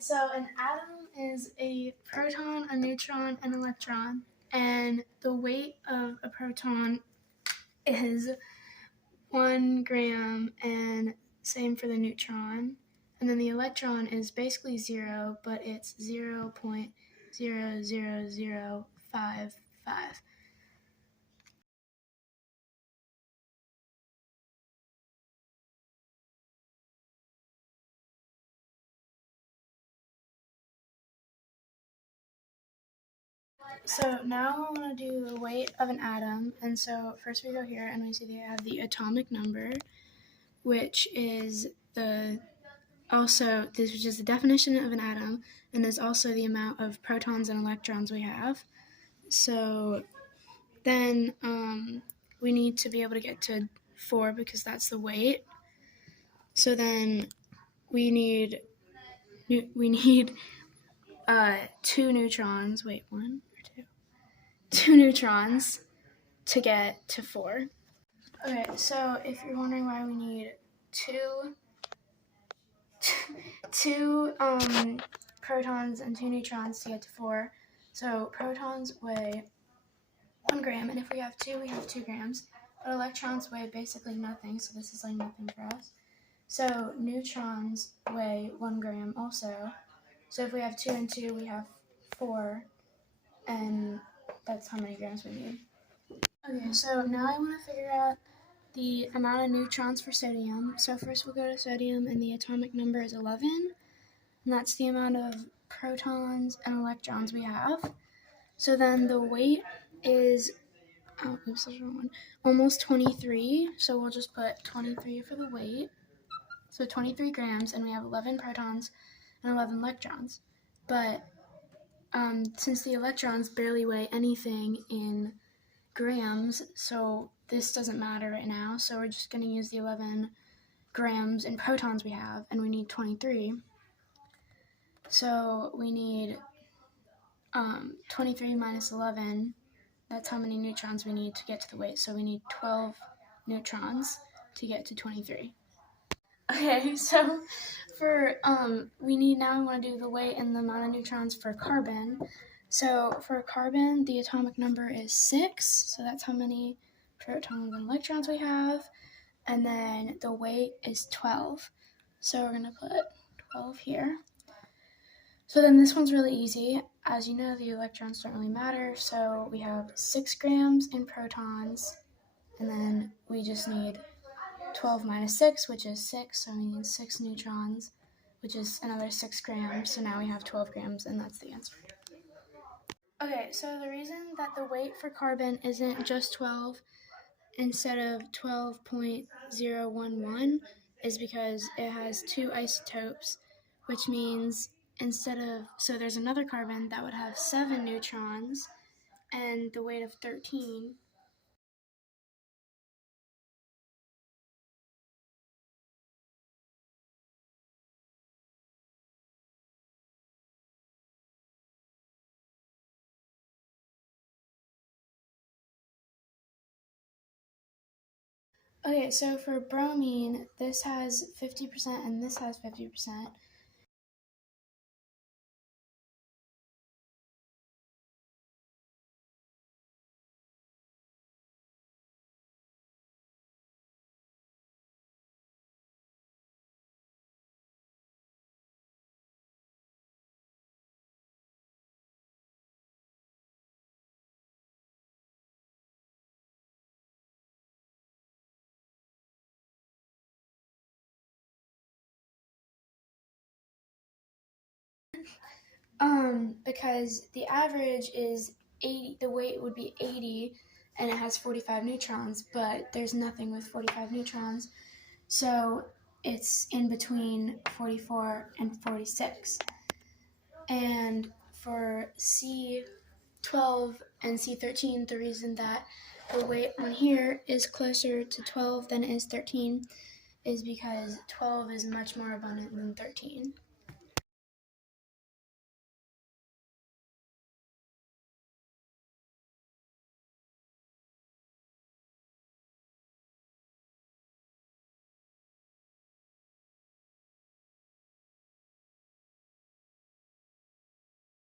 So an atom is a proton, a neutron, and an electron, and the weight of a proton is 1 gram, and same for the neutron. And then the electron is basically 0, but it's 0.00055. So now I want to do the weight of an atom, and so first we go here and we see they have the atomic number, which is this is just the definition of an atom, and is also the amount of protons and electrons we have. So then we need to be able to get to 4 because that's the weight. So then we need 2 neutrons. Wait, 1 or 2? 2 neutrons to get to 4. Okay, so if you're wondering why we need two protons and 2 neutrons to get to 4, so protons weigh 1 gram, and if we have 2, we have 2 grams. But electrons weigh basically nothing, so this is like nothing for us. So neutrons weigh 1 gram also. So if we have 2 and 2, we have 4, and that's how many grams we need. Okay, so now I want to figure out the amount of neutrons for sodium. So first we'll go to sodium, and the atomic number is 11, and that's the amount of protons and electrons we have. So then the weight is almost 23, so we'll just put 23 for the weight. So 23 grams, and we have 11 protons and 11 electrons. But since the electrons barely weigh anything in grams, so this doesn't matter right now, so we're just going to use the 11 grams in protons we have, and we need 23. So we need 23 minus 11, that's how many neutrons we need to get to the weight, so we need 12 neutrons to get to 23. Okay, so for we want to do the weight and the amount of neutrons for carbon. So for carbon, the atomic number is 6, so that's how many protons and electrons we have, and then the weight is 12. So we're going to put 12 here. So then this one's really easy. As you know, the electrons don't really matter, so we have 6 grams in protons, and then we just need 12 minus 6, which is 6, so we need 6 neutrons, which is another 6 grams, so now we have 12 grams, and that's the answer. Okay, so the reason that the weight for carbon isn't just 12 instead of 12.011 is because it has 2 isotopes, which means so there's another carbon that would have 7 neutrons and the weight of 13. Okay, so for bromine, this has 50% and this has 50%. Because the average is 80, the weight would be 80, and it has 45 neutrons, but there's nothing with 45 neutrons, so it's in between 44 and 46. And for C12 and C13, the reason that the weight on here is closer to 12 than it is 13 is because 12 is much more abundant than 13.